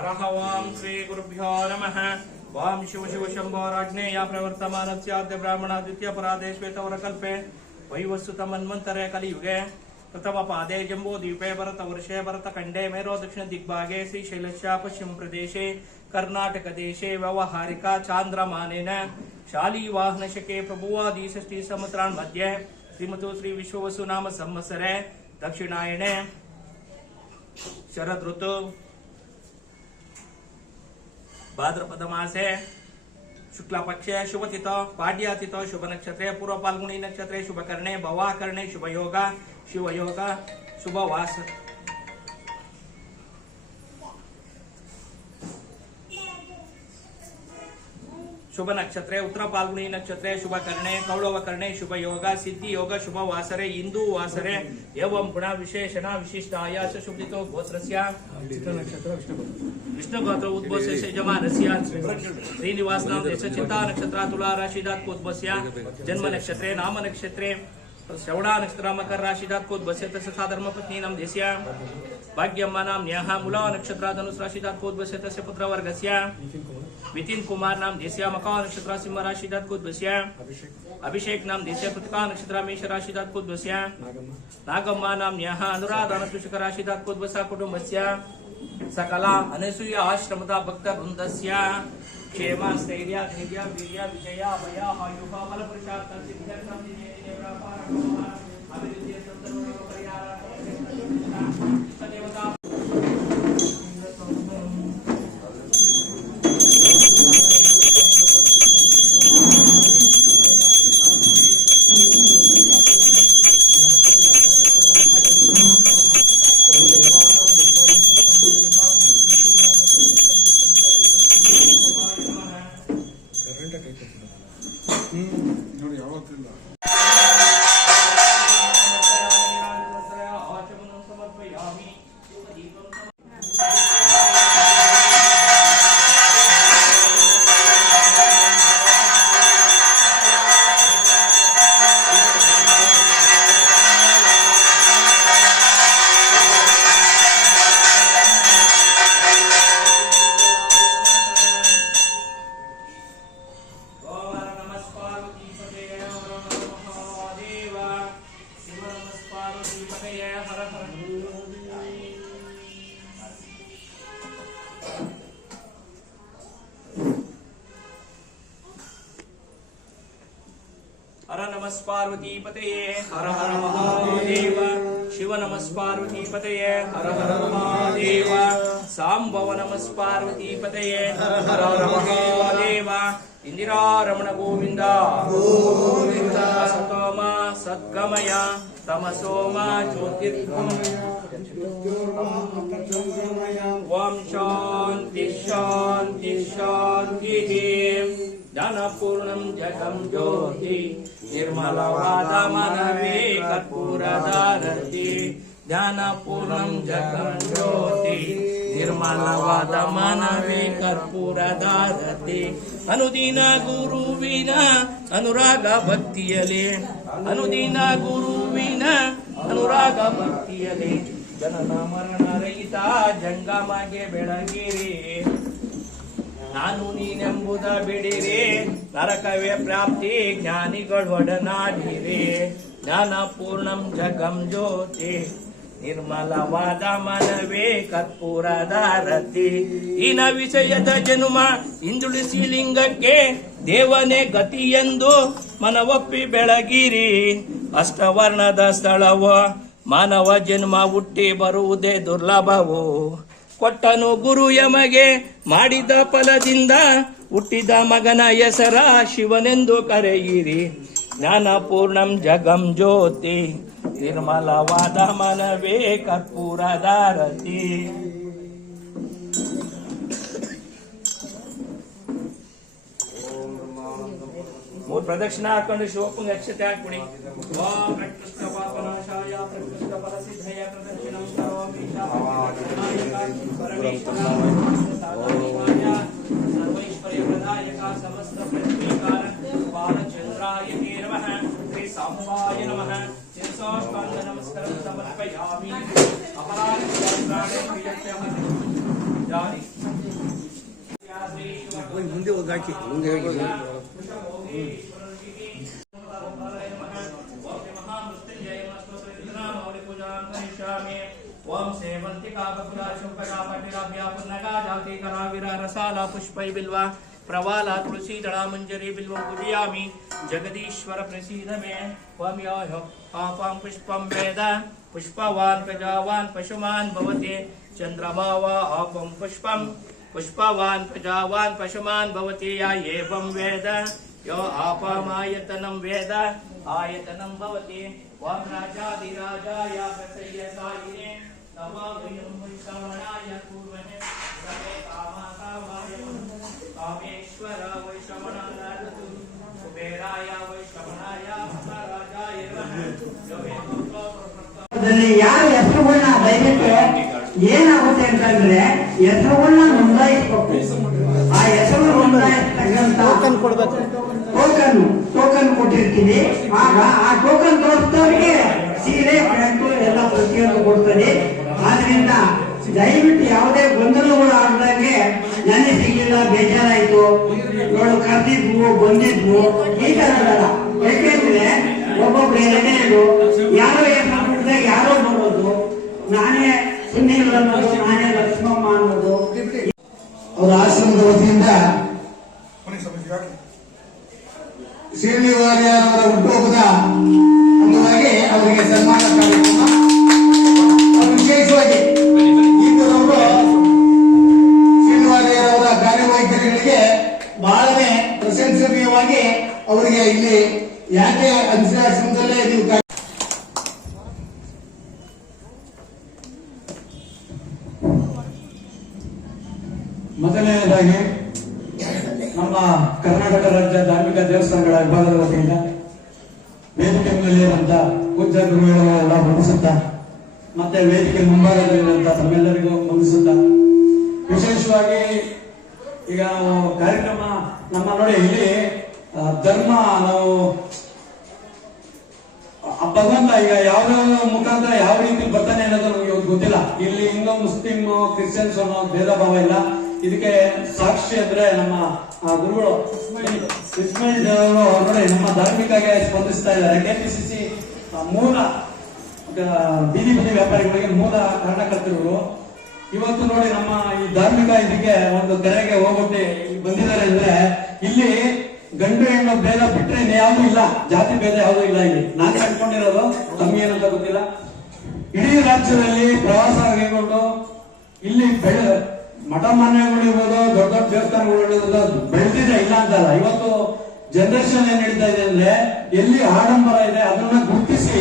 हरः ॐ श्रीगुरुभ्यो नमः। ॐ शिव शिव शम्भोराज्ञेया प्रवर्तमानस्याद्य ब्राह्मणादित्यपरादेश्वेतवरकल्पे वैवस्तुतमन्वन्तरे कलियुगे कृतमपादे जम्बूद्वीपे भरतवर्षे भरतखण्डे मेरो दक्षिणदिग्भागे श्रीशैलस्या पश्चिमप्रदेशे कर्णाटकदेशे व्यवहारिका चान्द्रमानेन शालीवाहनशके प्रभुवादिषष्टिसहस्रान्मध्ये श्रीमतो श्रीविश्ववसुनाम संवत्सरे दक्षिणायणे शरदृतु भाद्रपद मासे शुक्ला पक्षे शुभ पाड्या शुभ नक्षत्रे पूर्व फाल्गुणी नक्षत्रे शुभ कर्णे भवा कर्णे शुभ योग शिव योग शुभ वास शुभ नक्षत्रे उत्तर फाल्गुनी नक्षत्रे शुभ करणे कौळव करणे शुभ योग सिद्धि योग शुभ वासरे इंदु वासरे एवं गुण विशेषण विशिष्ट आयास शुभितो गोत्रस्य विष्णु गोत्र उद्भवस्य यजमानस्य श्रीनिवास नाम देश चिंता नक्षत्र तुला राशीदात कोद्भस्य जन्म नक्षत्रे नाम नक्षत्रे श्रवणा नक्षत्र मकर राशीदात कोद्भस्य तस्य धर्म पत्नी नाम देस्य भाग्यम्मा नाम न्याह मुला नक्षत्र धनुष राशीदात कोद्भस्य तस्य पुत्र वर्गस्य वितिन कुमार नाम देशिया मका नक्षत्र सिंह राशि दात बसिया अभिषेक नाम देशिया प्रतिका नक्षत्र मेष राशि दात बसिया नागम्मा नाम न्याहा अनुराधा अनुषक राशि दात बसा कुटुंब सकला अनसूय आश्रमता भक्त वृंद क्षेम स्थैर्य धैर्य विजया ನಮಸ್ಪಾರ್ವತೀಪತಯೇ ಹರ ಹರ ಮಹಾದೇವ ಸಾಂಬವ ನಮಸ್ಪಾರ್ವತೀಪತಯೇ ಹರ ಹರ ಮಹಾದೇವ ಇಂದಿರಾರಮಣ ಗೋವಿಂದ ಗೋವಿಂದ ಸತೋಮ ಸದ್ಗಮಯ ತಮಸೋಮ ಜ್ಯೋತಿರ್ಗಮಯ ಓಂ ಶಾಂತಿ ಶಾಂತಿ ಶಾಂತಿ ಜ್ಞಾನಪೂರ್ಣಂ ಜಗಂ ಜ್ಯೋತಿ ನಿರ್ಮಲವಾದ ಮನವೇ ಕರ್ಪೂರದಾರತಿ ಜ್ಞಾನಪೂರ್ಣಂ ಜಗಂ ಜ್ಯೋತಿ ನಿರ್ಮಲವಾದ ಮನವೇ ಕರ್ಪೂರದಾರತಿ ಅನುದಿನ ಗುರುವಿನ ಅನುರಾಗ ಭಕ್ತಿಯಲೇ, ಅನುದಿನ ಗುರುವಿನ ಅನುರಾಗ ಭಕ್ತಿಯಲೇ. ಜನನ ಮರಣ ರಹಿತ ಜಂಗಮಗೆ ಬೆಳಗಿರಿ. ನಾನು ನೀನೆಂಬುದ ಬಿಡಿರಿ, ನರಕವೇ ಪ್ರಾಪ್ತಿ ಜ್ಞಾನಿಗಳು ಒಡನಾಡಿರಿ. ಜ್ಞಾನ ಪೂರ್ಣಂ ಜಗಂ ಜ್ಯೋತಿ ನಿರ್ಮಲವಾದ ಮನವೇ ಕರ್ಪೂರದಾರತಿ ಇನ ವಿಷಯದ ಜನುಮ ಹಿಂದುಳಿಸಿ ಲಿಂಗಕ್ಕೆ ದೇವನೇ ಗತಿಯೆಂದು ಮನವೊಪ್ಪಿ ಬೆಳಗಿರಿ. ಅಷ್ಟವರ್ಣದ ಸ್ಥಳವ, ಮಾನವ ಜನ್ಮ ಹುಟ್ಟಿ ಬರುವುದೇ ದುರ್ಲಭವು. ಕೊಟ್ಟನು ಗುರು ಯಮಗೆ ಮಾಡಿದ ಫಲದಿಂದ ಹುಟ್ಟಿದ ಮಗನ ಹೆಸರ ಶಿವನೆಂದು ಕರೆಯಿರಿ. ಜ್ಞಾನಪೂರ್ಣಂ ಜಗಂ ಜ್ಯೋತಿ. ನಿರ್ಮಲವಾದ ಮನವೇ ಕರ್ಪೂರದಾರತಿ ಮೂರು ಪ್ರದಕ್ಷಿಣ ಹಾಕೊಂಡು ಶಿವಪ್ಪಂಗೆ ಅಕ್ಷತೆ ಹಾಕ್ಬಿಡಿ ಓಂ ಪ್ರಕೃಷ್ಟ Thank you. बिल्वा प्रवाला, तुलसी दड़ा मंजरी बिल्व पूजयामि। जगदीश्वर प्रसीद मे, त्वं यो वेद, पुष्पवान् प्रजावान् भवते। चन्द्रमा वा आपं पुष्पम्। पुष्पवान् प्रजावान् पशुमान् भवति या एवं वेद यो आपामायतनं वेद आयतनं भवति वां राजाधिराजाय प्रसय्यसायिने नमामयं वैश्रवणाय पूर्वणे रमे कामाकामाय कामेश्वर वैश्रवणाय कुबेराय वैश्रवणाय महाराजाय नमः यो मे ದಲ್ಲಿ ಯಾರ ಹೆಸರುಗಳನ್ನ ದಯವಿಟ್ಟು ಏನಾಗುತ್ತೆ ಅಂತಂದ್ರೆ ಹೆಸರುಗಳನ್ನ ನೋಂದಾಯಿಸ್ಬೇಕು. ಆ ಹೆಸರು ನೋಂದಾಯಿಸ್ತಕ್ಕಂತ ಟೋಕನ್ ಟೋಕನ್ ಟೋಕನ್ ಕೊಟ್ಟಿರ್ತೀವಿ. ಆಗ ಆ ಟೋಕನ್ ತೋರಿಸಿದವರಿಗೆ ಸೀರೆ ಪ್ಯಾಂಟು ಎಲ್ಲ ಪ್ರತಿಯೊಂದು ಕೊಡ್ತದೆ. ಆದ್ರಿಂದ ದಯವಿಟ್ಟು ಯಾವುದೇ ಗೊಂದಲಗಳು ಆಗದಂಗೆ ನನಗೆ ಸಿಗ್ಲಿಲ್ಲ ಬೇಜಾರಾಯ್ತು. ನೋಡು ಕರೆದಿದ್ವು ಬಂದಿದ್ವು. ಈ ತರ ಯಾಕೆಂದ್ರೆ ಒಬ್ಬೊಬ್ರು ಎರಡನೇ ಯಾರೋ ಏನ್ ಮಾಡ್ಬಿಡ್ದಾಗ ಯಾರೋ ಬರೋದು. ನಾನೇ ಲಕ್ಷ್ಮಮ್ಮ ಅನ್ನೋದು ಅವರ ಆಶ್ರಮದ ವತಿಯಿಂದ ಶ್ರೀನಿವಾರ್ಯವರ ಹುಟ್ಟುಹಬ್ಬದ ಅಂಗವಾಗಿ ಅವರಿಗೆ ಸನ್ಮಾನ ಕಾರ್ಯಕ್ರಮ ವಿಶೇಷವಾಗಿ ಅವರ ಶ್ರೀನಿವಾರ್ಯವರ ಕಾರ್ಯವೈಖರಿಗಳಿಗೆ ಬಹಳನೇ ಪ್ರಶಂಸನೀಯವಾಗಿ ಅವರಿಗೆ ಇಲ್ಲಿ ಯಾಕೆ ಅಂಶಾಶ್ರಮದಲ್ಲೇ ನೀವು ಕಾರ್ಯ- ಮೊದಲನೆಯದಾಗಿ ನಮ್ಮ ಕರ್ನಾಟಕ ರಾಜ್ಯ ಧಾರ್ಮಿಕ ದೇವಸ್ಥಾನಗಳ ವಿಭಾಗದ ವತಿಯಿಂದ ವೇದಿಕೆ ಮೇಲಿರುವಂತ ಪೂಜ್ಯ ಗುರುಗಳೆಲ್ಲ ಬಂಧಿಸುತ್ತ ಮತ್ತೆ ವೇದಿಕೆ ಮುಂಭಾಗದಲ್ಲಿರುವಂತ ತಮ್ಮೆಲ್ಲರಿಗೂ ವಂದಿಸುತ್ತಾ. ವಿಶೇಷವಾಗಿ ಈಗ ಕಾರ್ಯಕ್ರಮ ನಮ್ಮ ನೋಡಿ ಇಲ್ಲಿ ಧರ್ಮ ನಾವು ಭಗವಂತ ಈಗ ಯಾವ್ದಾವ ಮುಖಾಂತರ ಯಾವ ರೀತಿ ಬರ್ತಾನೆ ಅನ್ನೋದು ನಮ್ಗೆ ಗೊತ್ತಿಲ್ಲ. ಇಲ್ಲಿ ಹಿಂದೂ ಮುಸ್ಲಿಂ ಕ್ರಿಶ್ಚಿಯನ್ಸ್ ಅನ್ನೋ ಭೇದ ಭಾವ ಇಲ್ಲ. ಇದಕ್ಕೆ ಸಾಕ್ಷಿ ಅಂದ್ರೆ ನಮ್ಮ ಗುರುಗಳು ಇಸ್ಮಾಯಿಲ್ ದೇವರು ನೋಡಿ ನಮ್ಮ ಧಾರ್ಮಿಕಾಗೆ ಸ್ಪಂದಿಸ್ತಾ ಇದ್ದಾರೆ. ಕೆಪಿಸಿಸಿ ಮೂಲ ಬೀದಿ ಬೀದಿ ವ್ಯಾಪಾರಿಗಳಿಗೆ ಮೂಲ ಕಾರಣಕರ್ತರು ಇವತ್ತು ನೋಡಿ ನಮ್ಮ ಈ ಧಾರ್ಮಿಕ ಇದಕ್ಕೆ ಒಂದು ಕರೆಗೆ ಹೋಗ್ಬಿಟ್ಟು ಬಂದಿದ್ದಾರೆ ಅಂದ್ರೆ ಇಲ್ಲಿ ಗಂಡು ಹೆಣ್ಣು ಭೇದ ಬಿಟ್ರೆ ಯಾವುದೂ ಇಲ್ಲ. ಜಾತಿ ಭೇದ ಯಾವುದೂ ಇಲ್ಲ ಇಲ್ಲಿ. ನಾನು ಕಂಡ್ಕೊಂಡಿರೋದು ಕಮ್ಮಿ ಏನಂತ ಗೊತ್ತಿಲ್ಲ. ಇಡೀ ರಾಜ್ಯದಲ್ಲಿ ಪ್ರವಾಸ ಕೈಗೊಂಡು ಇಲ್ಲಿ ಬೆಳೆ ಮಠ ಮನೆಗಳಿರ್ಬೋದು ದೊಡ್ಡ ದೊಡ್ಡ ದೇವಸ್ಥಾನಗಳು ಬೆಳೆದಿದೆ, ಇಲ್ಲ ಅಂತಲ್ಲ. ಇವತ್ತು ಜನರೇಷನ್ ಏನ್ ನಡೀತಾ ಇದೆ ಅಂದ್ರೆ ಎಲ್ಲಿ ಆಡಂಬರ ಇದೆ ಅದನ್ನ ಗುರುತಿಸಿ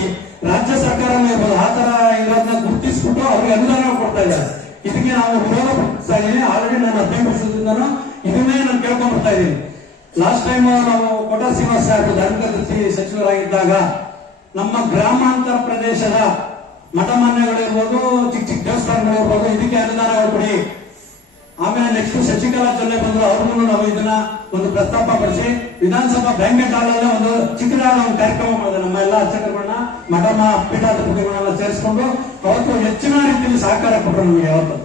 ರಾಜ್ಯ ಸರ್ಕಾರ ಇರ್ಬೋದು, ಆ ತರ ಇರೋದನ್ನ ಗುರುತಿಸ್ಬಿಟ್ಟು ಅವ್ರಿಗೆ ಅನುದಾನ ಕೊಡ್ತಾ ಇದ್ದಾರೆ. ಇದಕ್ಕೆ ನಾವು ಇದೀನಿ ಆಲ್ರೆಡಿ ನಾನು ಹದಿನೈದು ವರ್ಷದಿಂದನೂ ಇದನ್ನೇ ನಾನು ಕೇಳ್ಕೊಂಡ್ ಬರ್ತಾ ಇದ್ದೀನಿ ಲಾಸ್ಟ್ ಟೈಮ್ ನಾವು ಕೋಟ ಶ್ರೀನಿವಾಸ ಸಾಹೇಬ್ ಧಾರ್ಮಿಕ ದೃಷ್ಟಿ ಸಚಿವರಾಗಿದ್ದಾಗ ನಮ್ಮ ಗ್ರಾಮಾಂತರ ಪ್ರದೇಶದ ಮಠ ಮಾನ್ಯಗಳಿರ್ಬೋದು, ಚಿಕ್ಕ ಚಿಕ್ಕ ದೇವಸ್ಥಾನಗಳಿರ್ಬೋದು, ಇದಕ್ಕೆ ಅನುದಾನ ಕೊಡಿ ಆಮೇಲೆ ನೆಕ್ಸ್ಟ್ ಶಶಿಕಲಾ ಜೊಲ್ಲೆ ಬಂದ್ರು ಅವ್ರಿಗೂ ನಾವು ಇದನ್ನ ಒಂದು ಪ್ರಸ್ತಾಪ ಪಡಿಸಿ. ವಿಧಾನಸಭಾ ಬ್ಯಾಂಕೆಟ್ ಹಾಲ್ ಅಲ್ಲೇ ಒಂದು ಚಿಕ್ಕದಾದ ಒಂದು ಕಾರ್ಯಕ್ರಮ ಮಾಡಿದೆ, ನಮ್ಮ ಎಲ್ಲ ಅರ್ಚಕರುಗಳನ್ನ ಮಠಮ ಮ- ಪೀಠಾಧಿಪತಿಗಳನ್ನೆಲ್ಲ ಸೇರಿಸ್ಕೊಂಡು ಅವತ್ತು ಹೆಚ್ಚಿನ ರೀತಿಯಲ್ಲಿ ಸಹಕಾರ ಕೊಟ್ಟರು ನಮಗೆ ಅವತ್ತು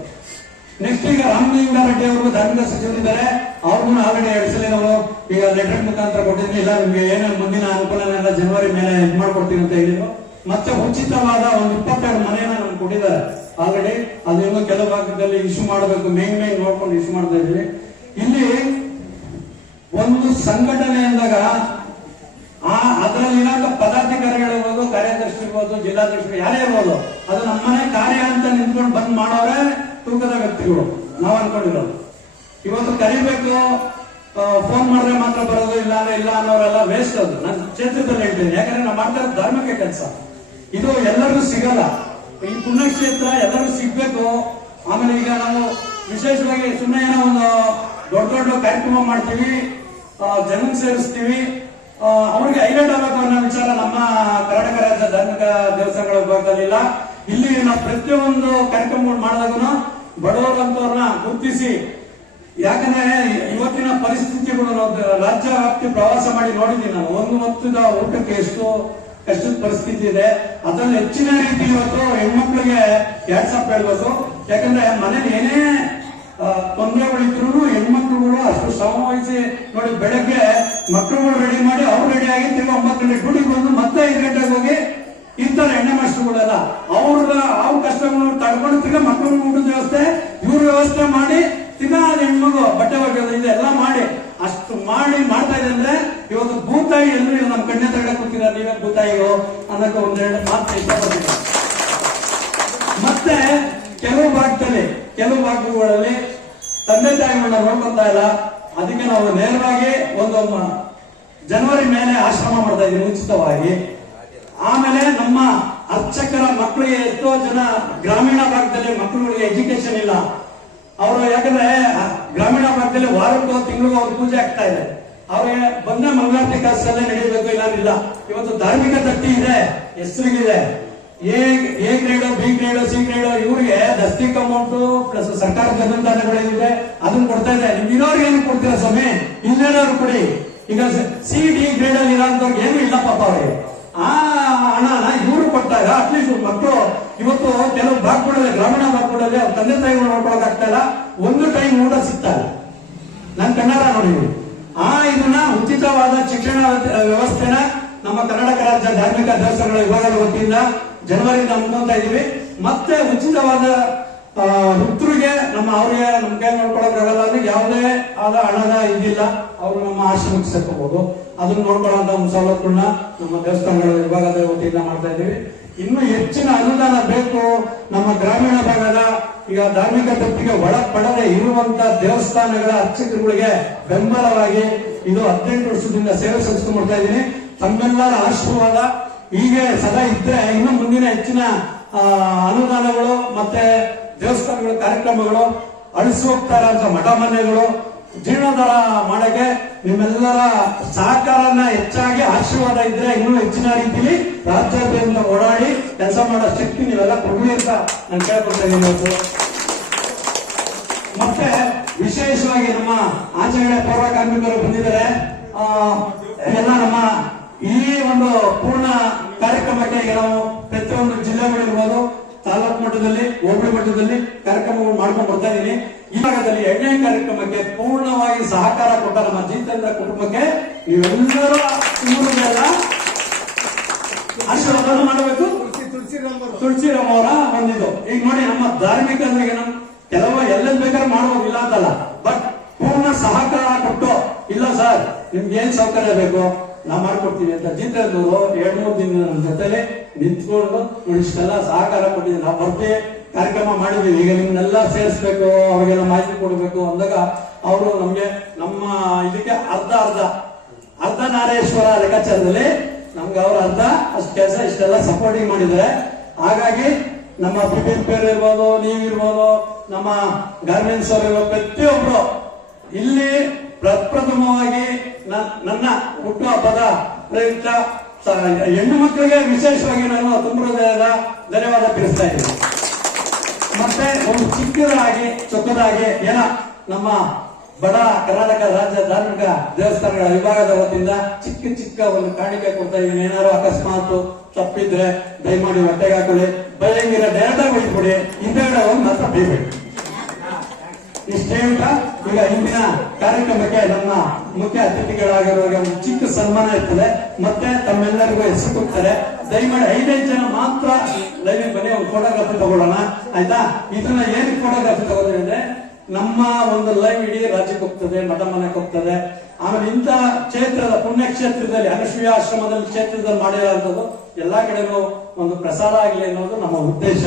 ನೆಕ್ಸ್ಟ್ ಈಗ ರಾಮಲಿಂಗಾರೆಡ್ಡಿ ಅವರು ಧಾರ್ಮಿಕ ಸಚಿವರಿದ್ದಾರೆ ಅವ್ರಿಗೂ ಆಲ್ರೆಡಿ ಎರಡು ಸಲ ನಾವು ಈಗ ಲೆಟರ್ ಮುಖಾಂತರ ಕೊಟ್ಟಿದ್ವಿ. ಇಲ್ಲ, ನಿಮ್ಗೆ ಏನೇನು ಮುಂದಿನ ಅನುಕೂಲನೆಲ್ಲ ಜನವರಿ ಮೇಲೆ ಇದು ಮಾಡ್ಕೊಡ್ತೀವಿ ಅಂತ ಹೇಳಿದ್ರು. ಮತ್ತೆ ಉಚಿತವಾದ ಒಂದು ಇಪ್ಪತ್ತೆರಡು ಮನೆಯನ್ನ ನಮ್ಗೆ ಕೊಟ್ಟಿದ್ದಾರೆ. ಆಲ್ರೆಡಿ ಅದನ್ನು ಕೆಲವು ಭಾಗದಲ್ಲಿ ಇಶ್ಯೂ ಮಾಡಬೇಕು ಮೇನ್ ಮೇನ್ ನೋಡ್ಕೊಂಡು ಇಶ್ಯೂ ಮಾಡ್ತಾ ಇದ್ದೀವಿ. ಇಲ್ಲಿ ಒಂದು ಸಂಘಟನೆ ಅಂದಾಗ ಆ ಅದರಲ್ಲಿರೋ ಪದಾಧಿಕಾರಿಗಳಿರ್ಬೋದು ಕಾರ್ಯದರ್ಶಿ ಇರ್ಬೋದು, ಜಿಲ್ಲಾಧ್ಯಕ್ಷರು ಯಾರೇ ಇರ್ಬೋದು, ಅದು ನಮ್ಮನೆ ಕಾರ್ಯ ಅಂತ ನಿಂತ್ಕೊಂಡು ಬಂದ್ ಮಾಡೋರೇ ತೂಕದ ವ್ಯಕ್ತಿಗಳು. ನಾವು ಅನ್ಕೊಂಡಿರೋದು. ಇವತ್ತು ಕರಿಬೇಕು ಫೋನ್ ಮಾಡಿದ್ರೆ ಮಾತ್ರ ಬರೋದು ಇಲ್ಲ ಅಂದ್ರೆ ಇಲ್ಲ ಅನ್ನೋರೆಲ್ಲ ವೇಸ್ಟ್ ಅದು. ನಾನು ಕ್ಷೇತ್ರದಲ್ಲಿ ಹೇಳ್ತೀನಿ. ಯಾಕಂದ್ರೆ ನಾವು ಮಾಡ್ತಾ ಧರ್ಮಕ್ಕೆ ಧಾರ್ಮಿಕ ಕೆಲಸ. ಇದು ಎಲ್ಲರಿಗೂ ಸಿಗಲ್ಲ. ಈ ಪುಣ್ಯಕ್ಷೇತ್ರ ಎಲ್ಲರೂ ಸಿಗ್ಬೇಕು. ಆಮೇಲೆ ಈಗ ನಾವು ವಿಶೇಷವಾಗಿ ಸುಮ್ಮನೆ ಏನೋ ಒಂದು ದೊಡ್ಡ ದೊಡ್ಡ ಕಾರ್ಯಕ್ರಮ ಮಾಡ್ತೀವಿ. ಜನ ಸೇರಿಸ್ತೀವಿ. ಅವ್ರಿಗೆ ಹೈಲೈಟ್ ಆಗಬೇಕು ಅನ್ನೋ ವಿಚಾರ ನಮ್ಮ ಕರ್ನಾಟಕ ರಾಜ್ಯ ಧಾರ್ಮಿಕ ದೇವಸ್ಥಾನಗಳ ವಿಭಾಗದಲ್ಲಿಲ್ಲ ಇಲ್ಲಿ. ನಾವು ಪ್ರತಿಯೊಂದು ಕಾರ್ಯಕ್ರಮಗಳು ಮಾಡಿದಾಗೂ ಬಡವರಂತವ್ರನ್ನ ಗುರುತಿಸಿ. ಯಾಕಂದ್ರೆ ಇವತ್ತಿನ ಪರಿಸ್ಥಿತಿಗಳು ರಾಜ್ಯ ವ್ಯಾಪ್ತಿ ಪ್ರವಾಸ ಮಾಡಿ ನೋಡಿದ್ದೀನಿ ನಾನು ಒಂದು ಹೊತ್ತದ ಊಟಕ್ಕೆ ಎಷ್ಟು ಕಷ್ಟದ ಪರಿಸ್ಥಿತಿ ಇದೆ. ಅದರಲ್ಲಿ ಹೆಚ್ಚಿನ ರೀತಿ ಇವತ್ತು ಹೆಣ್ಮಕ್ಳಿಗೆ ಅಪ್ ಹೇಳ್ಬೇಕು ಯಾಕಂದ್ರೆ ಮನೇಲಿ ಏನೇ ತೊಂದರೆಗಳಿದ್ರು ಹೆಣ್ಮಕ್ಳುಗಳು ಅಷ್ಟು ಶ್ರಮ ನೋಡಿ ಬೆಳಗ್ಗೆ ಮಕ್ಕಳುಗಳು ರೆಡಿ ಮಾಡಿ ಅವ್ರು ರೆಡಿ ಆಗಿ ತಿರ್ಗಿ ಒಂಬತ್ತು ಗಂಟೆ ಡ್ಯೂಟಿಗೆ ಬಂದು ಮತ್ತೆ ಐದು ಗಂಟೆಗೆ ಹೋಗಿ ಇರ್ತಾರೆ ಹೆಣ್ಣೆ ಮಾಸ್ಟರ್ಗಳೆಲ್ಲ ಅವ್ರ ಅವ್ರ ಕಷ್ಟಗಳನ್ನ ತಡ್ಕೊಂಡು ತಿರ್ಗ ಮಕ್ಕಳು ಊಟದ ವ್ಯವಸ್ಥೆ, ಇವ್ರ ವ್ಯವಸ್ಥೆ ಮಾಡಿ ತಿನ್ನ ಅದು ಹೆಣ್ಮಗು ಬಟ್ಟೆ ಬಗ್ಗೆ ಇದೆಲ್ಲ ಮಾಡಿ. ಅಷ್ಟು ಮಾಡಿ ಮಾಡ್ತಾ ಇದೆ ಅಂದ್ರೆ ಇವತ್ತು ಭೂತಾಯಿ ಎಲ್ಲರೂ ನಮ್ಮ ಕಣ್ಣೆ ತಗಡೆ ಕೂತಿರ ನೀವೇ ಭೂತಾಯಿಯೋ ಅನ್ನೋಕೆ ಒಂದೆರಡು ಮಾತು ಇಷ್ಟಪಡ್ತೀನಿ ಮತ್ತೆ ಕೆಲವು ಭಾಗದಲ್ಲಿ, ಕೆಲವು ಭಾಗಗಳಲ್ಲಿ ತಂದೆ ತಾಯಿಗಳನ್ನ ನೋಡ್ಕೊಂತಾ ಇಲ್ಲ. ಅದಕ್ಕೆ ನಾವು ನೇರವಾಗಿ ಒಂದು ಜನವರಿ ಮೇಲೆ ಆಶ್ರಮ ಮಾಡ್ತಾ ಇದ್ದೀವಿ ಉಚಿತವಾಗಿ. ಆಮೇಲೆ ನಮ್ಮ ಅರ್ಚಕರ ಮಕ್ಕಳಿಗೆ ಎಷ್ಟೋ ಜನ ಗ್ರಾಮೀಣ ಭಾಗದಲ್ಲಿ ಮಕ್ಕಳುಗಳಿಗೆ ಎಜುಕೇಶನ್ ಇಲ್ಲ. ಅವರು ಯಾಕಂದ್ರೆ ಗ್ರಾಮೀಣ ಭಾಗದಲ್ಲಿ ವಾರಕ್ಕೋ ತಿಂಗಳಿಗೂ ಅವ್ರ ಪೂಜೆ ಆಗ್ತಾ ಇದೆ. ಅವ್ರಿಗೆ ಬಂದ ಮಂಗಳಾರತಿ ಕಾಸಲ್ಲೇ ನಡೀಬೇಕು ಇಲ್ಲ. ಇವತ್ತು ಧಾರ್ಮಿಕ ತಟ್ಟಿ ಇದೆ, ಹೆಸರಿಗಿದೆ. A A grade, B grade, C grade, ಇವರಿಗೆ ದಸ್ತಿ ಅಮೌಂಟ್ ಪ್ಲಸ್ ಸರ್ಕಾರದ ಅನುದಾನಗಳೇನಿದೆ ಅದನ್ನ ಕೊಡ್ತಾ ಇದೆ ಇರೋರ್ಗೆ ಏನು ಕೊಡ್ತೀರಾ ಸ್ವಾಮಿ? ಇಲ್ಲೇನವ್ರು ಕೊಡಿ. ಈಗ ಸಿ, ಡಿ ಗ್ರೇಡ್ ಅಲ್ಲಿ ಇರೋಂಥವ್ರಿಗೆ ಏನು ಇಲ್ಲ ಪಾಪ ಅವ್ರಿಗೆ. ಆ ಹಣನ ಇವರು ಕೊಟ್ಟಾಗ ಅಟ್ಲೀಸ್ಟ್ ಮಕ್ಕಳು ಇವತ್ತು ಕೆಲವು ಭಾಗಗಳಲ್ಲಿ ಗ್ರಾಮೀಣ ಭಾಗಗಳಲ್ಲಿ ಅವ್ರ ತಂದೆ ತಾಯಿಗಳು ನೋಡ್ಕೊಳಕ್ ಆಗ್ತಾ ಒಂದು ಟೈಮ್ ಊಟ ಸಿಗ್ತಾ ಇಲ್ಲ. ನಾನು ಕನ್ನಡ ನೋಡಿ. ಆ ಇದನ್ನ ಉಚಿತವಾದ ಶಿಕ್ಷಣ ವ್ಯವಸ್ಥೆನ ನಮ್ಮ ಕರ್ನಾಟಕ ರಾಜ್ಯ ಧಾರ್ಮಿಕ ದೇವಸ್ಥಾನಗಳ ವಿಭಾಗದ ವತಿಯಿಂದ ಜನವರಿಯಿಂದ ಹಮ್ಮಿಕೊಂತಾ ಇದೀವಿ ಮತ್ತೆ ಉಚಿತವಾದ ಆ, ನಮ್ಮ ಅವ್ರಿಗೆ ನಮ್ಮ ಕೈ ನೋಡ್ಕೊಳಕ್ ಆಗಲ್ಲ ಅಂದ್ರೆ ಯಾವುದೇ ಆದ ಹಣದ ಇದಿಲ್ಲ. ಅವರು ನಮ್ಮ ಆಶ್ರಮಕ್ಕೆ ಸೇರ್ಕೋಬಹುದು ಅದನ್ನ ನೋಡ್ಕೊಳ್ಳೋಂತ ಒಂದು ಸವಲತ್ತುಗಳನ್ನ ನಮ್ಮ ದೇವಸ್ಥಾನಗಳ ವಿಭಾಗದ ವತಿಯಿಂದ ಮಾಡ್ತಾ ಇದ್ದೀವಿ. ಇನ್ನು ಹೆಚ್ಚಿನ ಅನುದಾನ ಬೇಕು ನಮ್ಮ ಗ್ರಾಮೀಣ ಭಾಗದ ಈಗ ಧಾರ್ಮಿಕ ತಪ್ಪಿಗೆ ಒಳಪಡದೆ ಇರುವಂತ ದೇವಸ್ಥಾನಗಳ ಅರ್ಚಕರುಗಳಿಗೆ ಬೆಂಬಲವಾಗಿ ಇದು ಹದಿನೆಂಟು ವರ್ಷದಿಂದ ಸೇವೆ ಸಲ್ಲಿಸ್ಕೊಂಡು ಮಾಡ್ತಾ ಇದ್ದೀನಿ. ತಮ್ಮೆಲ್ಲರ ಆಶೀರ್ವಾದ ಹೀಗೆ ಸದಾ ಇದ್ರೆ ಇನ್ನು ಮುಂದಿನ ಹೆಚ್ಚಿನ ಅನುದಾನಗಳು ಮತ್ತೆ ದೇವಸ್ಥಾನಗಳ ಕಾರ್ಯಕ್ರಮಗಳು ಅಳಿಸಿ ಅಂತ ಇರೋಂಥ ಮಠ ಮನೆಗಳು ಜೀರ್ಣೋದ್ಧಾರ ಮಾಡಕ್ಕೆ ನಿಮ್ಮೆಲ್ಲರ ಸಹಕಾರನ ಹೆಚ್ಚಾಗಿ ಆಶೀರ್ವಾದ ಇದ್ರೆ ಇನ್ನೂ ಹೆಚ್ಚಿನ ರೀತಿಯಲ್ಲಿ ರಾಜ್ಯಾದ್ಯಂತ ಓಡಾಡಿ ಕೆಲಸ ಮಾಡೋ ಶಕ್ತಿ ನೀವೆಲ್ಲ ಕೊಡ್ಲಿ ಅಂತ ನಾನು ಕೇಳ್ಕೊಳ್ತಾ ಇವತ್ತು. ಮತ್ತೆ ವಿಶೇಷವಾಗಿ ನಮ್ಮ ಆಚರಣೆ ಪೌರ ಕಾರ್ಮಿಕರು ಬಂದಿದ್ದಾರೆ. ಎಲ್ಲ ನಮ್ಮ ಈ ಒಂದು ಪೂರ್ಣ ಕಾರ್ಯಕ್ರಮಕ್ಕೆ ನಾವು ಪ್ರತಿಯೊಂದು ಜಿಲ್ಲೆಗಳಿರ್ಬೋದು ತಾಲೂಕು ಮಟ್ಟದಲ್ಲಿ, ಹೋಬಳಿ ಮಟ್ಟದಲ್ಲಿ ಕಾರ್ಯಕ್ರಮಗಳು ಮಾಡ್ಕೊಂಡು ಬರ್ತಾ ಇದ್ದೀನಿ ಈ ಭಾಗದಲ್ಲಿ ಎಣ್ಣೆ ಕಾರ್ಯಕ್ರಮಕ್ಕೆ ಪೂರ್ಣವಾಗಿ ಸಹಕಾರ ಕೊಟ್ಟ ನಮ್ಮ ಜಿತೇಂದ್ರ ಕುಟುಂಬಕ್ಕೆ. ನೀವೆಲ್ಲರೂ ಆಶೀರ್ವಾದ ಮಾಡಬೇಕು. ತುಳಸಿರಾಮ್ ಅವರ ಒಂದಿದು ಈಗ ನೋಡಿ ನಮ್ಮ ಧಾರ್ಮಿಕ ಅಂದ್ರೆ ನಮ್ ಕೆಲವ ಎಲ್ಲೆಲ್ಲಿ ಬೇಕಾದ್ರೆ ಮಾಡ್ಬೋದು, ಇಲ್ಲ ಅಂತಲ್ಲ. ಬಟ್ ಪೂರ್ಣ ಸಹಕಾರ ಕೊಟ್ಟು, ಇಲ್ಲ ಸರ್, ನಿಮ್ಗೆ ಏನ್ ಸೌಕರ್ಯ ಬೇಕು? ನಾವು ಮಾಡ್ಕೊಡ್ತೀವಿ ಅಂತ ಜಿತೇಂದ್ರವರು ಎರಡ್ ಮೂರು ದಿನ ನಮ್ಮ ಜೊತೆಲಿ ನಿಂತ್ಕೊಂಡು ಇಷ್ಟೆಲ್ಲ ಸಹಕಾರ ಕೊಟ್ಟಿದ್ದೀವಿ ನಾವು ಬರ್ತೀವಿ ಕಾರ್ಯಕ್ರಮ ಮಾಡಿದ್ದೀವಿ. ಈಗ ನಿಮ್ನೆಲ್ಲ ಸೇರಿಸ್ಬೇಕು, ಅವ್ರಿಗೆಲ್ಲ ಮಾಹಿತಿ ಕೊಡಬೇಕು ಅಂದಾಗ ಅವರು ನಮ್ಗೆ ನಮ್ಮ ಇದಕ್ಕೆ ಅರ್ಧ ಅರ್ಧ. ಅರ್ಧ ನಾರೇಶ್ವರ ಲೆಕ್ಕಾಚಾರದಲ್ಲಿ ನಮ್ಗೆ ಅವ್ರ ಅರ್ಧ ಅಷ್ಟು ಕೆಲಸ ಇಷ್ಟೆಲ್ಲ ಸಪೋರ್ಟಿಂಗ್ ಮಾಡಿದ್ದಾರೆ. ಹಾಗಾಗಿ ನಮ್ಮ ಬಿಪಿನ್ ಪೇರ್ ಇರ್ಬೋದು ನೀವಿರ್ಬೋದು ನಮ್ಮ ಗಾರ್ಮೆಂಟ್ಸ್ ಅವರು ಇರ್ಬೋದು, ಪ್ರತಿಯೊಬ್ರು ಇಲ್ಲಿ ಪ್ರಪ್ರಥಮವಾಗಿ ನನ್ನ ಹುಟ್ಟು ಹಬ್ಬದ ಪ್ರಯುಕ್ತ ಹೆಣ್ಣು ಮಕ್ಕಳಿಗೆ ವಿಶೇಷವಾಗಿ ನಾನು ತುಂಬ ಧನ್ಯವಾದ ತಿಳಿಸ್ತಾ ಇದ್ದೀನಿ. ಮತ್ತೆ ಒಂದು ಚಿಕ್ಕದಾಗಿ ಚೊಕ್ಕದಾಗಿ ಏನ ನಮ್ಮ ಬಡ ಕರ್ನಾಟಕ ರಾಜ್ಯ ಧಾರ್ಮಿಕ ದೇವಸ್ಥಾನಗಳ ವಿಭಾಗದ ವತಿಯಿಂದ ಚಿಕ್ಕ ಚಿಕ್ಕ ಒಂದು ಕಾಣಿಕೆ ಕೊಡ್ತಾ ಇದೀನಿ ಏನಾದ್ರು ಅಕಸ್ಮಾತ್ ತಪ್ಪಿದ್ರೆ ದಯಮಾಡಿ ಹೊಟ್ಟೆಗೆ ಹಾಕೊಳ್ಳಿ. ಬೈಯಂಗಿರ ಡೈರೆಕ್ಟ್ ಆಗಿ ಕೊಡಿ ಹಿಂದೆಗಡೆ ಒಂದು ಮಾತ್ರ ಬೈಬೇಡಿ ಇಷ್ಟೇ ಊಟ ಈಗ ಇಂದಿನ ಕಾರ್ಯಕ್ರಮಕ್ಕೆ ನಮ್ಮ ಮುಖ್ಯ ಅತಿಥಿಗಳಾಗಿರುವಾಗ ಒಂದು ಚಿಕ್ಕ ಸನ್ಮಾನ ಇರ್ತದೆ. ಮತ್ತೆ ತಮ್ಮೆಲ್ಲರಿಗೂ ಹೆಸರು ಕೊಡ್ತಾರೆ. ದಯಮಾಡಿ ಐದೈದು ಜನ ಮಾತ್ರ ಲೈವ್ ಬನ್ನಿ ಒಂದು ಫೋಟೋಗ್ರಫಿ ತಗೊಳ್ಳೋಣ. ಆಯ್ತಾ? ಇದನ್ನ ಏನ್ ಫೋಟೋಗ್ರಫಿ ತಗೋತೀವಿ ಅಂದ್ರೆ ನಮ್ಮ ಒಂದು ಲೈವ್ ಇಡೀ ರಾಜ್ಯಕ್ಕೆ ಹೋಗ್ತದೆ ಮಠ ಮನೆಗೆ ಹೋಗ್ತದೆ. ಆಮೇಲೆ ಇಂಥ ಕ್ಷೇತ್ರದ, ಪುಣ್ಯಕ್ಷೇತ್ರದಲ್ಲಿ ಕ್ಷೇತ್ರದಲ್ಲಿ ಆಶ್ರಮದಲ್ಲಿ ಕ್ಷೇತ್ರದಲ್ಲಿ ಮಾಡಿರುವಂತದ್ದು ಎಲ್ಲಾ ಕಡೆಗೂ ಒಂದು ಪ್ರಸಾರ ಆಗಲಿ ಅನ್ನೋದು ನಮ್ಮ ಉದ್ದೇಶ.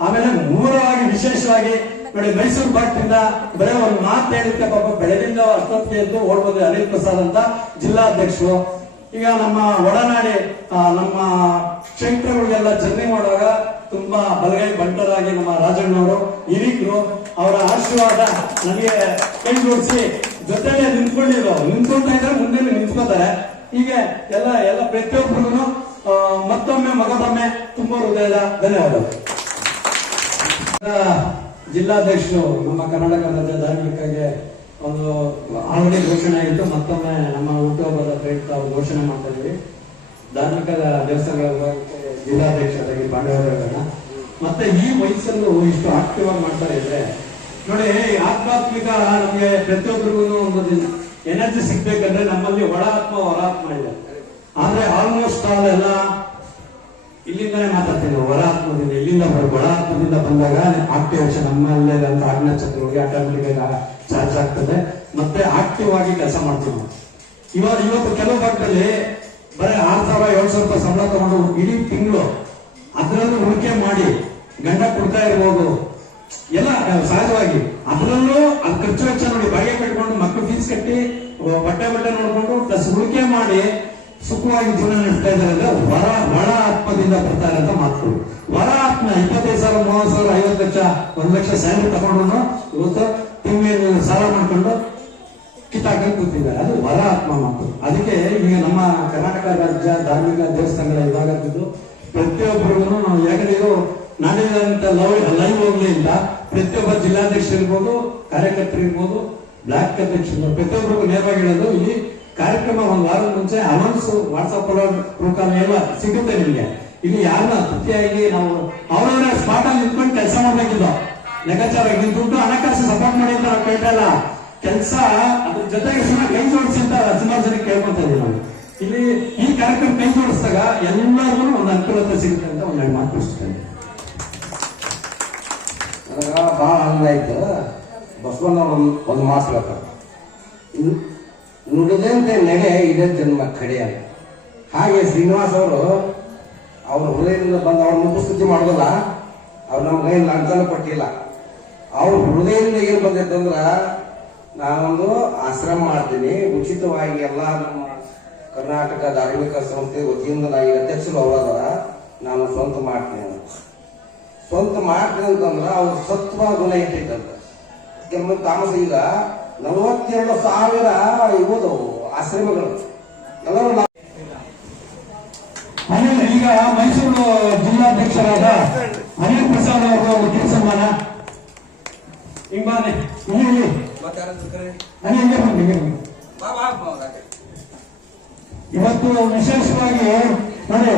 ಆಮೇಲೆ ಮೂರವಾಗಿ, ವಿಶೇಷವಾಗಿ ನೋಡಿ, ಮೈಸೂರು ಭಾಗದಿಂದ ಬರೀ ಒಂದು ಮಾತು ಹೇಳಿದ್ರೆ ಪಾಪ ಬೆಳಗಿಂದ ಅಷ್ಟೊತ್ತಿಗೆ ಎದ್ದು ಓಡ್ಬೋದು ಅನಿಲ್ ಪ್ರಸಾದ್ ಅಂತ ಜಿಲ್ಲಾಧ್ಯಕ್ಷರು. ಈಗ ನಮ್ಮ ಒಡನಾಡಿ ನಮ್ಮ ಕ್ಷೇತ್ರಗಳಿಗೆಲ್ಲ ಜರ್ನಿ ಮಾಡುವಾಗ ತುಂಬಾ ಬಲಗೈ ಬಂಟರಾಗಿ ನಮ್ಮ ರಾಜಣ್ಣವರು ಹಿರಿಕರು ಅವರ ಆಶೀರ್ವಾದ ನನಗೆ ಕೈ ಜೋಡಿಸಿ ಜೊತೆಲೆ ನಿಂತ್ಕೊಂಡಿರೋ ನಿಂತ್ಕೊಳ್ತಾ ಇದ್ರೆ ಮುಂದೆ ನಿಂತ್ಕೋತಾರೆ ಹೀಗೆ ಎಲ್ಲ ಎಲ್ಲ ಪ್ರತಿಯೊಬ್ಬರಿಗೂ ಮತ್ತೊಮ್ಮೆ, ಮಗದೊಮ್ಮೆ ತುಂಬಾ ಹೃದಯದ ಧನ್ಯವಾದಗಳು. ಜಿಲ್ಲಾಧ್ಯಕ್ಷರು, ನಮ್ಮ ಕರ್ನಾಟಕ ರಾಜ್ಯ ಧಾರ್ಮಿಕಗೆ ಒಂದು ಆಲ್ರೆಡಿ ಘೋಷಣೆ ಆಯಿತು ಮತ್ತೊಮ್ಮೆ ನಮ್ಮ ಹುಟ್ಟುಹಬ್ಬದ ಪ್ರಯುಕ್ತ ಘೋಷಣೆ ಮಾಡ್ತಾ ಇದ್ವಿ ಧಾರ್ಮಿಕ ದೇವಸ್ಥಾನಗಳ ಜಿಲ್ಲಾಧ್ಯಕ್ಷರಾಗಿ ಪಾಂಡವರನ್ನ ಮತ್ತೆ ಈ ವಯಸ್ಸಲ್ಲೂ ಇಷ್ಟು ಆಕ್ಟಿವ್ ಆಗಿ ಮಾಡ್ತಾ ಇದ್ರೆ, ನೋಡಿ ಆಧ್ಯಾತ್ಮಿಕ ನಮಗೆ ಪ್ರತಿಯೊಬ್ಬರಿಗೂ ಒಂದು ಎನರ್ಜಿ ಸಿಗ್ಬೇಕಂದ್ರೆ ನಮ್ಮಲ್ಲಿ ಒಳ ಆತ್ಮ ಹೊರ ಆತ್ಮ ಇದೆ. ಆದ್ರೆ ಆಲ್ಮೋಸ್ಟ್ ಆಲ್ ಎಲ್ಲ ಇಲ್ಲಿಂದಾನೇ ಮಾತಾಡ್ತೀನಿ. ಹೊರ ಆತ್ಮದಿಂದ ಇಲ್ಲಿಂದ ಒಳ ಆತ್ಮದಿಂದ ಬಂದಾಗ ಆಕ್ಟಿವೇಶನ್ ನಮ್ಮಲ್ಲೇ ಅಂತ ಆಜ್ಞಾ ಹೋಗಿ ಆಟೋಮೆಟಿಕ್ ಚಾರ್ಜ್ ಆಗ್ತದೆ. ಮತ್ತೆ ಆಕ್ಟಿವ್ ಆಗಿ ಕೆಲಸ ಮಾಡ್ತೀವಿ ಇವಾಗ ಇವತ್ತು ಕೆಲವು ಭಾಗದಲ್ಲಿ ಬರೀ ಆರು ಸಾವಿರ ಏಳು ಸಾವಿರ ರೂಪಾಯಿ ಸಂಬಳ ತಗೊಂಡು ಇಡೀ ತಿಂಗಳು ಅದರಲ್ಲೂ ಹುಡುಕೆ ಮಾಡಿ ಗಂಡ ಕೊಡ್ತಾ ಇರ್ಬೋದು. ಎಲ್ಲ ಆ, ಸಹಜವಾಗಿ. ಅದರಲ್ಲೂ ಅದು ಖರ್ಚು ವೆಚ್ಚ ನೋಡಿ ಬಾಡಿಗೆ ಕಟ್ಕೊಂಡು ಮಕ್ಕಳು ಫೀಸ್ ಕಟ್ಟಿ ಬಟ್ಟೆ ಬಟ್ಟೆ ನೋಡ್ಕೊಂಡು ಪ್ಲಸ್ ಹುಡುಕೆ ಮಾಡಿ ಸುಖವಾಗಿ ಜೀವನ ನಡೆಸ್ತಾ ಇದ್ದಾರೆ ಅಂದ್ರೆ ವರ ಒಳ ಆತ್ಮದಿಂದ ಬರ್ತಾರೆ ಅಂತ ಮಾತು ವರ ಆತ್ಮ, ಇಪ್ಪತ್ತೈದು ಸಾವಿರ, ಮೂವತ್ತು ಸಾವಿರ, ಐವತ್ತು ಲಕ್ಷ, ಒಂದು ಲಕ್ಷ ಸ್ಯಾಲರಿ ತಗೊಂಡು ಇವತ್ತು ತಿಂಗಳ ಸಾಲ ಮಾಡ್ಕೊಂಡು ಕಿತ್ತಾಕಿ ಕೂತಿದ್ದಾರೆ. ಅದು ವರ ಆತ್ಮ ಮಾತು. ಅದಕ್ಕೆ ಈಗ ನಮ್ಮ ಕರ್ನಾಟಕ ರಾಜ್ಯ ಧಾರ್ಮಿಕ ದೇವಸ್ಥಾನಗಳ ವಿಭಾಗದ್ದು ಪ್ರತಿಯೊಬ್ಬರಿಗೂ ನಾವು ಯಾಕಂದ್ರೆ ಇದು ನಾನಿದಂತ ಲೈವ್ ಲೈವ್ ಹೋಗ್ಲಿ ಇಲ್ಲ ಪ್ರತಿಯೊಬ್ಬ ಜಿಲ್ಲಾಧ್ಯಕ್ಷ ಇರ್ಬೋದು, ಕಾರ್ಯಕರ್ತರು ಇರ್ಬೋದು, ಬ್ಲಾಕ್ ಅಧ್ಯಕ್ಷರು ಪ್ರತಿಯೊಬ್ಬರಿಗೂ ನೇರವಾಗಿ ಹೇಳೋದು ಇಲ್ಲಿ ಕಾರ್ಯಕ್ರಮ ಒಂದು ವಾರದ ಮುಂಚೆ ಅನೌನ್ಸ್ ಪ್ರೋಗ್ರಾಮ್ ಎಲ್ಲ ಸಿಗುತ್ತೆ ನಿಮಗೆ. ಇಲ್ಲಿ ಯಾರನ್ನ ಅತಿಥಿಯಾಗಿ ನಾವು ಅವರವರ ಸ್ಪಾಟ್ ಅಲ್ಲಿ ನಿಂತ್ಕೊಂಡು ಕೆಲಸ ಮಾಡ್ಬೇಕಿಲ್ಲ ಲೆಕ್ಕಾಚಾರ ನೀವು ದುಡ್ಡು ಹಣಕಾಸು ಸಪೋರ್ಟ್ ಮಾಡಿ ಅಂತ ನಾವು ಕೇಳ್ತಾ ಕೆಲಸ ಅದ್ರ ಜೊತೆಗೆ ಸುಮ್ಮನೆ ಕೈ ಜೋಡಿಸಿ ಅಂತ ಸುಮಾರು ಜನ ಕೇಳ್ಕೊತಾ ಇದೀವಿ ನಾವು. ಇಲ್ಲಿ ಈ ಕಾರ್ಯಕ್ರಮ ಕೈ ಜೋಡಿಸಿದಾಗ ಎಲ್ಲರಿಗೂ ಒಂದು ಅನುಕೂಲತೆ ಸಿಗುತ್ತೆ ಅಂತ ಒಂದು ಮಾತು ತಿಳಿಸ್ತೇನೆ ನನಗ ಭಾಳ ಆನಂದ ಆಯ್ತು. ಬಸವಣ್ಣ ಒಂದು ಮಾತು ಹೇಳ್ತಾರೆ. ನುಡಿದಂತೆ ನಡೆ ಇದೆ ಜನ್ಮ ಕಡೆಯಲ್ಲ ಹಾಗೆ ಶ್ರೀನಿವಾಸ್ ಅವರು, ಅವ್ರ ಹೃದಯದಿಂದ ಬಂದು ಅವ್ರ ಮುಖಸ್ತುತಿ ಮಾಡೋದಲ್ಲ, ಅವ್ರು ನಮ್ಗೆ ಏನು ಲಂಚನ ಕೊಟ್ಟಿಲ್ಲ. ಅವ್ರ ಹೃದಯದಿಂದ ಏನು ಬಂದೈತೆ ಅಂದ್ರ, ನಾನೊಂದು ಆಶ್ರಮ ಮಾಡ್ತೀನಿ. ಉಚಿತವಾಗಿ ಎಲ್ಲ ನಮ್ಮ ಕರ್ನಾಟಕ ಧಾರ್ಮಿಕ ಸಂಸ್ಥೆ ವತಿಯಿಂದ ನಾ ಈ ಅಧ್ಯಕ್ಷರು ಅವರದಾರ ನಾನು ಸ್ವಂತ ಮಾಡ್ತೀನಿ ಅಂತ. ಸ್ವಂತ ಮಾಡ್ತೀನಿ ಅಂತಂದ್ರ ಅವ್ರ ಸತ್ವ ಗುಣ ಇಟ್ಟಿದ್ದಂತ ಕೆಲವೊಂದು ತಾಮಸ ಈಗ ನಲವತ್ತೆರಡು ಸಾವಿರ ಇವುದು ಆಶ್ರಮಗಳು. ಅನಿಲ್ ಈಗ ಮೈಸೂರು ಜಿಲ್ಲಾಧ್ಯಕ್ಷರಾದ ಅನಿಲ್ ಪ್ರಸಾದ್ ಅವರು ಒಂದು ಸನ್ಮಾನ. ಹಿಂಗ್ ಬಾನೆ ಇಲ್ಲಿ ಇವತ್ತು ವಿಶೇಷವಾಗಿ ನೋಡಿ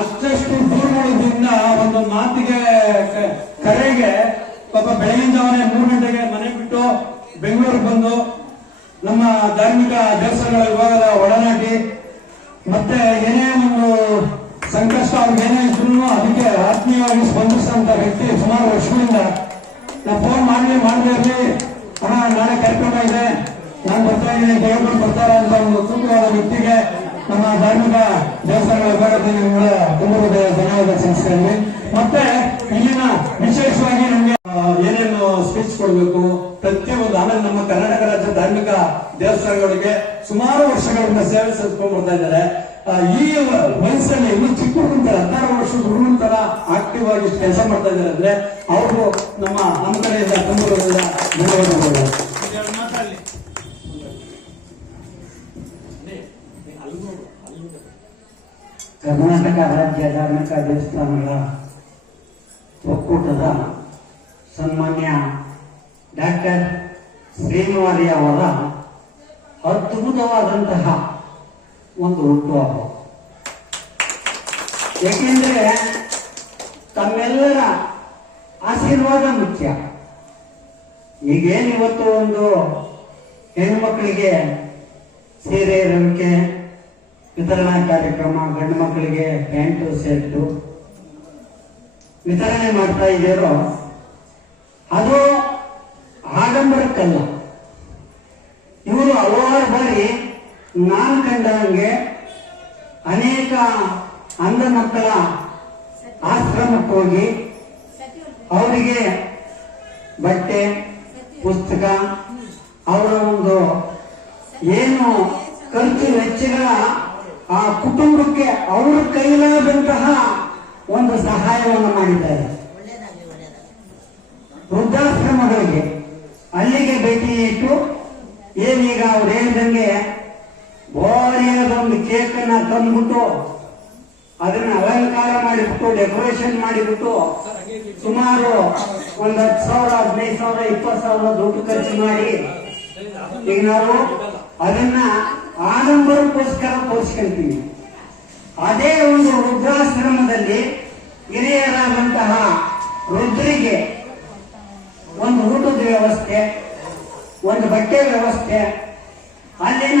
ಅಷ್ಟಷ್ಟು ದೂರಗಳಿಂದ ಒಂದು ಮಾತಿಗೆ ಕರೆಗೆ ಪಾಪ ಬೆಳಗಿನ ಜಾವನೆ ಮೂರು ಗಂಟೆಗೆ ಮನೆ ಬಿಟ್ಟು ಬೆಂಗಳೂರಿಗೆ ಬಂದು ನಮ್ಮ ಧಾರ್ಮಿಕ ದೇವಸ್ಥಾನಗಳ ವಿಭಾಗದ ಒಡನಾಟಿ ಮತ್ತೆ ಏನೇ ಒಂದು ಸಂಕಷ್ಟ ಅವ್ರಿಗೆ ಏನೇ ಇದ್ರು ಅದಕ್ಕೆ ಆತ್ಮೀಯವಾಗಿ ಸ್ಪಂದಿಸಿದಂತ ವ್ಯಕ್ತಿ ಸುಮಾರು ವರ್ಷಗಳಿಂದ ನಾ ಫೋನ್ ಮಾಡಲಿ ಮಾಡದೇ ಇರಲಿ. ನಾಳೆ ಕಾರ್ಯಕ್ರಮ ಇದೆ. ನಾನು ಬರ್ತಾ ಇದ್ದೀನಿ ದೇವರು ಬರ್ತಾರ ಅಂತ ಒಂದು ಸೂಕ್ತವಾದ ವ್ಯಕ್ತಿಗೆ ನಮ್ಮ ಧಾರ್ಮಿಕ ದೇವಸ್ಥಾನಗಳ ವಿಭಾಗದಲ್ಲಿ ನಿಮ್ಗಳ ತುಂಬ ಧನ್ಯವಾದ ಸಲ್ಲಿಸ್ತಾ ಮತ್ತೆ ಇಲ್ಲಿನ ವಿಶೇಷವಾಗಿ ನಮಗೆ ಏನೇನು ಸ್ಪೀಚ್ ಕೊಡಬೇಕು? ಪ್ರತಿಯೊಂದು ಆಮೇಲೆ ನಮ್ಮ ಕರ್ನಾಟಕ ರಾಜ್ಯ ಧಾರ್ಮಿಕ ದೇವಸ್ಥಾನಗಳಿಗೆ ಸುಮಾರು ವರ್ಷಗಳಿಂದ ಸೇವೆ ಸಲ್ಲಿಸ್ಕೊಂಡು ಬರ್ತಾ ಇದ್ದಾರೆ. ಈ ವಯಸ್ಸಲ್ಲಿ ಇನ್ನು ಚಿಕ್ಕ ಹುಡುಗರು ಹದಿನಾರು ವರ್ಷದ ಹುಡುಗನ ತರ ಆಕ್ಟಿವ್ ಆಗಿ ಕೆಲಸ ಮಾಡ್ತಾ ಇದ್ದಾರೆ ಅಂದ್ರೆ ಅವರು ನಮ್ಮ ನಮ್ಮ ಕಡೆಯಿಂದ ಹೃದಯದ ಧನ್ಯವಾದಗಳು. ಕರ್ನಾಟಕ ರಾಜ್ಯ ಧಾರ್ಮಿಕ ದೇವಸ್ಥಾನಗಳ ಒಕ್ಕೂಟದ ಸನ್ಮಾನ್ಯ ಡಾಕ್ಟರ್ ಶ್ರೀನಿವಾರಿ ಅವರ ಅದ್ಭುತವಾದಂತಹ ಒಂದು ಹುಟ್ಟುಹಬ್ಬ ಏಕೆಂದರೆ ತಮ್ಮೆಲ್ಲರ ಆಶೀರ್ವಾದ ಮುಖ್ಯ. ಈಗೇನು ಇವತ್ತು ಒಂದು ಹೆಣ್ಣುಮಕ್ಕಳಿಗೆ ಸೀರೆ ರವಿಕೆ ವಿತರಣಾ ಕಾರ್ಯಕ್ರಮ, ಗಂಡು ಮಕ್ಕಳಿಗೆ ಪ್ಯಾಂಟು ಶರ್ಟು ವಿತರಣೆ ಮಾಡ್ತಾ ಇದ್ದೀರೋ ಅದು ಆಡಂಬರಕ್ಕಲ್ಲ ಇವರು ಹಲವಾರು ಬಾರಿ ನಾನು ಕಂಡಂಗೆ ಅನೇಕ ಅಂಧ ಮಕ್ಕಳ ಆಶ್ರಮಕ್ಕೆ ಹೋಗಿ ಅವರಿಗೆ ಬಟ್ಟೆ, ಪುಸ್ತಕ, ಅವರ ಒಂದು ಏನು ಖರ್ಚು ವೆಚ್ಚಗಳ ಆ ಕುಟುಂಬಕ್ಕೆ ಅವರ ಕೈಲಾದಂತಹ ಒಂದು ಸಹಾಯವನ್ನು ಮಾಡಿದ್ದಾರೆ. ಅನ್ನ ತಂದ್ಬಿಟ್ಟು ಅದನ್ನ ಅಲಂಕಾರ ಮಾಡಿಬಿಟ್ಟು ಡೆಕೋರೇಷನ್ ಮಾಡಿಬಿಟ್ಟು ಸುಮಾರು ಒಂದ್ ಹತ್ತು ಸಾವಿರ, ಹದಿನೈದು ಸಾವಿರ, ಇಪ್ಪತ್ತು ಸಾವಿರ ದುಡ್ಡು ಖರ್ಚು ಮಾಡಿ ಈಗ ನಾವು ಅದನ್ನ ಆಡಂಬರಕ್ಕೋಸ್ಕರ ತೋರಿಸ್ಕೊಂತೀವಿ ಅದೇ ಒಂದು ವೃದ್ಧಾಶ್ರಮದಲ್ಲಿ ಹಿರಿಯರಾದಂತಹ ವೃದ್ಧರಿಗೆ ಒಂದು ಊಟದ ವ್ಯವಸ್ಥೆ, ಒಂದು ಬಟ್ಟೆ ವ್ಯವಸ್ಥೆ, ಅಲ್ಲಿನ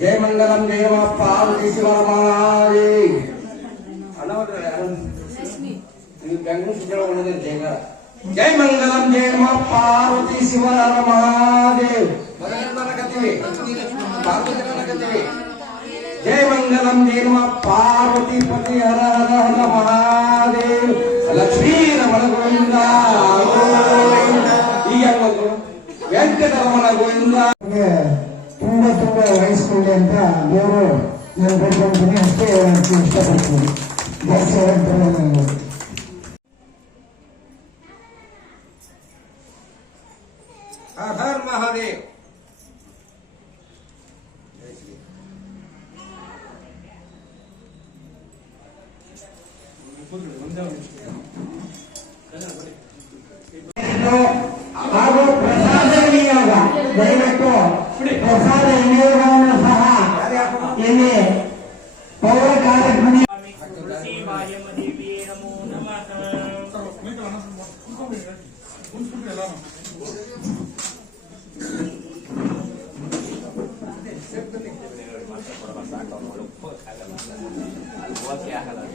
ஜெயமங்கலம் ஜெயமா பார்வதி சிவரமானாரே ಜಯಮಂಗಲಂ ಜಯಮ ಪಾರ್ವತಿ ಶಿವನರ ಮಹಾದೇವ್ ಜಯಮಂಗಲಂ ಜಯಮ ಪಾರ್ವತಿ ಪತಿ ಹರ ಹರ ಹರ ಮಹಾದೇವ್ ಲಕ್ಷ್ಮೀ ರಮಣ ಗೋವಿಂದ ಈ ಹೆಣ್ಮಕ್ಳು ವೆಂಕಟರಮಣ ಗೋವಿಂದ ವಹಿಸ್ಕೊಳ್ಳಿ ಅಂತ ದೇವರು ನಾನು ಬೇಡ್ಕೊಂತೀನಿ ಅಷ್ಟೇ ಹೇಳಕ್ಕೆ ಇಷ್ಟಪಡ್ತೀನಿ ಜಾಸ್ತಿ ಹೇಳಕ್ಕೆ ನನಗೆ ต่อลงเพื่อใครล่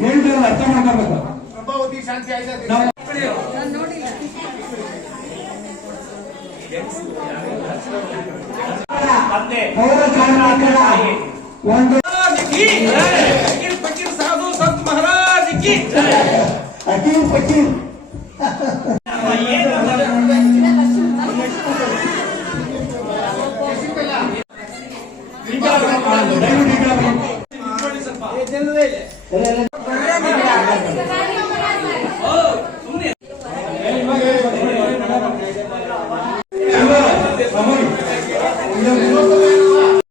ಹೇಳ್ತೀರಲ್ಲ ಅರ್ಥ ಮಾಡ್ಕೋಬೇಕು ಪ್ರಭಾವತಿ ಶಾಂತಿ ಆಯ್ತಾ?